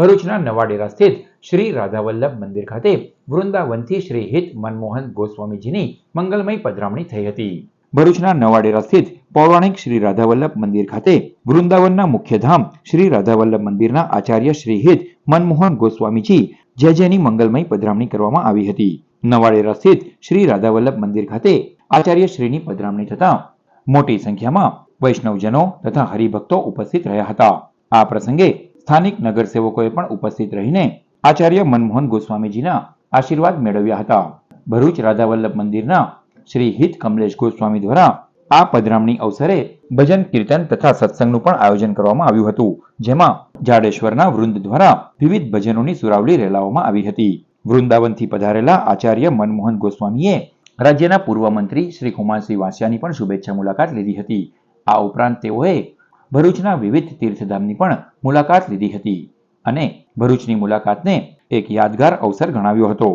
ભરૂચના નવાડેરા સ્થિત શ્રી રાધાવલ્લભ મંદિર ખાતે વૃંદાવનથી શ્રી હિત મનમોહન ગોસ્વામીજીની મંગલમય પધરામણી થઈ હતી. ભરૂચના નવાડેરા સ્થિત પૌરાણિક શ્રી રાધાવલ્લભ મંદિર ખાતે વૃંદાવનના મુખ્ય ધામ શ્રી રાધાવલ્લભ મંદિરના આચાર્ય શ્રી હિત મનમોહન ગોસ્વામીજી જેની મંગલમય પધરામણી કરવામાં આવી હતી. નવાડેરા સ્થિત શ્રી રાધાવલ્લભ મંદિર ખાતે આચાર્ય શ્રીની પધરામણી થતા મોટી સંખ્યામાં વૈષ્ણવજનો તથા હરિભક્તો ઉપસ્થિત રહ્યા હતા. આ પ્રસંગે સ્થાનિક નગરસેવકોએ પણ ઉપસ્થિત રહીને આચાર્ય મનમોહન ગોસ્વામીજીના આશીર્વાદ મેળવ્યા હતા. ભરૂચ રાધાવલ્લભ મંદિરના શ્રી હિત કમલેશ ગોસ્વામી દ્વારા આ પધરામણી અવસરે ભજન કીર્તન તથા સત્સંગનું પણ આયોજન કરવામાં આવ્યું હતું, જેમાં જાડેશ્વરના વૃંદ દ્વારા વિવિધ ભજનોની સુરાવલી રેલાવવામાં આવી હતી. વૃંદાવનથી પધારેલા આચાર્ય મનમોહન ગોસ્વામીએ રાજ્યના પૂર્વ મંત્રી શ્રી કુમારસિંહ વાસિયાની પણ શુભેચ્છા મુલાકાત લીધી હતી. આ ઉપરાંત તેઓએ ભરૂચના વિવિધ તીર્થધામની પણ મુલાકાત લીધી હતી અને ભરૂચની મુલાકાતને એક યાદગાર અવસર ગણાવ્યો હતો.